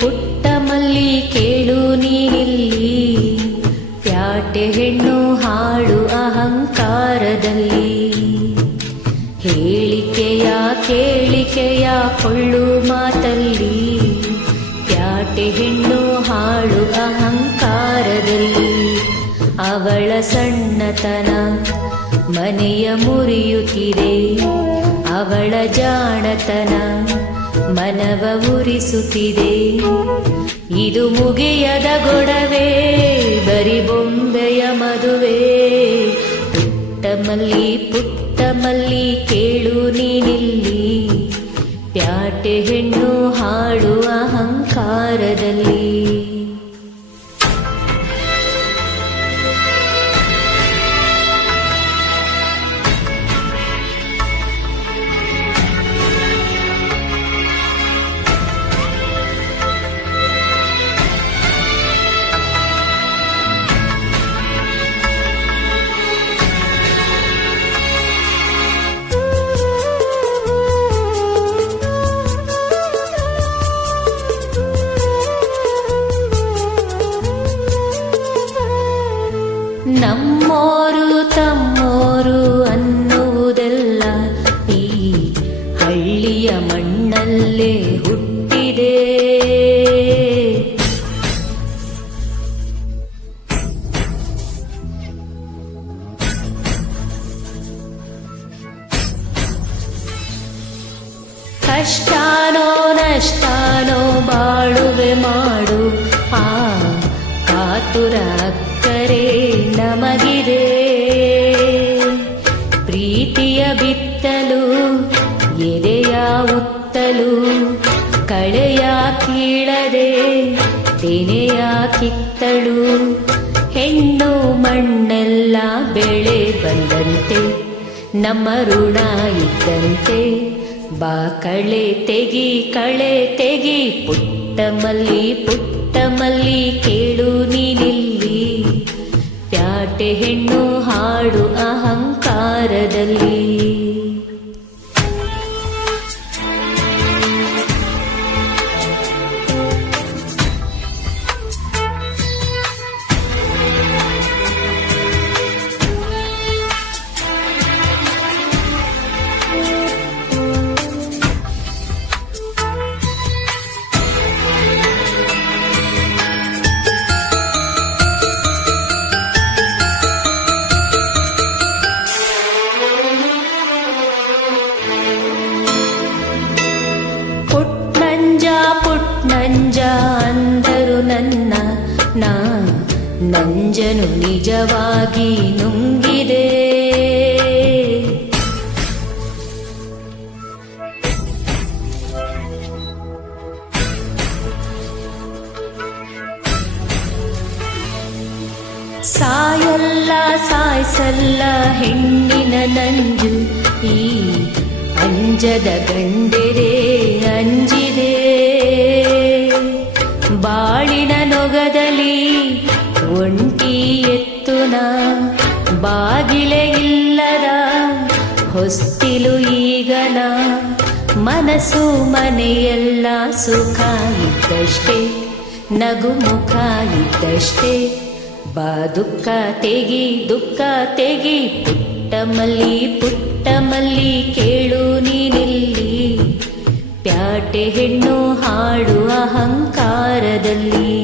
ಪುಟ್ಟ ಮಲ್ಲಿ ಕೇಳು ನೀನಿಲ್ಲಿ, ಪ್ಯಾಟೆ ಹೆಣ್ಣು ಹಾಳು ಅಹಂಕಾರದಲ್ಲಿ. ಹೇಳಿಕೆಯ ಕೇಳಿಕೆಯ ಕೊಳ್ಳು ಮಾತಲ್ಲಿ, ಪ್ಯಾಟೆ ಹೆಣ್ಣು ಹಾಳು ಅಹಂಕಾರದಲ್ಲಿ. ಅವಳ ಸಣ್ಣತನ ಮನೆಯ ಮುರಿಯುತ್ತಿದೆ, ಅವಳ ಜಾಣತನ ಮನವ ಉರಿಸುತ್ತಿದೆ. ಇದು ಮುಗಿಯದ ಗೊಡವೆ, ಬರಿ ಬೊಂಬೆಯ ಮದುವೆ. ಪುಟ್ಟ ಮಲ್ಲಿ ಕೇಳು ನೀನಿಲ್ಲಿ, ಪ್ಯಾಟೆ ಹೆಣ್ಣು ಹಾಳು ಅಹಂಕಾರದಲ್ಲಿ. ನಮ್ಮೋರು ತಮ್ಮೋರು ಅನ್ನುವುದೆಲ್ಲ ಈ ಹಳ್ಳಿಯ ಮಣ್ಣಲ್ಲೇ ಹುಟ್ಟಿದೆ. ಕಷ್ಟಾನೋ ನಷ್ಟಾನೋ ಬಾಳುವೆ ಮಾಡು, ಆ ಕಾತುರ ಅಕ್ಕರೆ ನಮಗಿದೆ. ಪ್ರೀತಿಯ ಬಿತ್ತಲು ಎದೆಯ ಉತ್ತಲು, ಕಳೆಯ ಕೀಳದೆ ತೆನೆಯ ಕಿತ್ತಳು. ಹೆಣ್ಣು ಮಣ್ಣೆಲ್ಲ ಬೆಳೆ ಬಂದಂತೆ, ನಮ್ಮ ಋಣ ಇದ್ದಂತೆ. ಬಾ ಕಳೆ ತೆಗಿ ಪುಟ್ಟ ಮಲ್ಲಿ ಕೇಳು ನೀನಿಲ್ಲಿ, ಪ್ಯಾಟೆ ಹೆಣ್ಣು ಹಾಡು ಅಹಂಕಾರದಲ್ಲಿ. ಪುಟ್ನಂಜ ಅಂದರು ನನ್ನ, ನಾ ನಂಜನು ನಿಜವಾಗಿ ನುಂಗಿದೆ. ಸಾಯಲ್ಲ ಸಾಯ್ಸಲ್ಲ ಹೆಣ್ಣಿನ ನಂಜು, ಈ ಅಂಜದ ಗಂಡೆರೆ ಅಂಜಿದೆ. ಬಾಳಿನ ನೊಗದಲ್ಲಿ ಒಂಟಿ ಎತ್ತುನ, ಬಾಗಿಲೆ ಇಲ್ಲದ ಹೊಸ್ತಿಲು ಈಗನ. ಮನಸ್ಸು ಮನೆಯೆಲ್ಲ ಸುಖ ಇದ್ದಷ್ಟೇ, ನಗು ಮುಖ ಇದ್ದಷ್ಟೇ. ಬಾ ದುಃಖ ತೆಗಿ ಪುಟ್ಟ ಮಲ್ಲಿ ಕೇಳು ನೀನಿಲ್ಲಿ, ಪ್ಯಾಟೆ ಹೆಣ್ಣು ಹಾಡು ಅಹಂಕಾರದಲ್ಲಿ.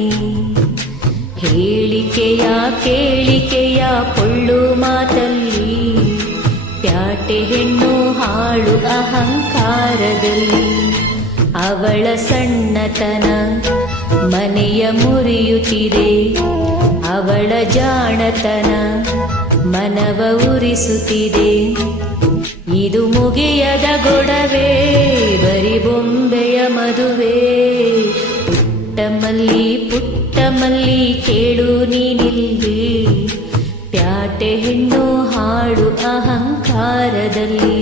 ಹೇಳಿಕೆಯ ಕೇಳಿಕೆಯ ಕೊಳ್ಳು ಮಾತಲ್ಲಿ, ಪ್ಯಾಟೆ ಹೆಣ್ಣು ಹಾಳು ಅಹಂಕಾರದಲ್ಲಿ. ಅವಳ ಸಣ್ಣತನ ಮನೆಯ ಮುರಿಯುತ್ತಿದೆ, ಅವಳ ಜಾಣತನ ಮನವ ಉರಿಸುತ್ತಿದೆ. ಇದು ಮುಗಿಯದ ಗೊಡವೆ, ಬರಿ ಬೊಂಬೆಯ ಮದುವೆ. ಪುಟ್ಟ ಮಲ್ಲಿ ಕೇಳು ನೀನಿಲ್ಲಿ, ಪ್ಯಾಟೆ ಹೆಣ್ಣು ಹಾಡು ಅಹಂಕಾರದಲ್ಲಿ.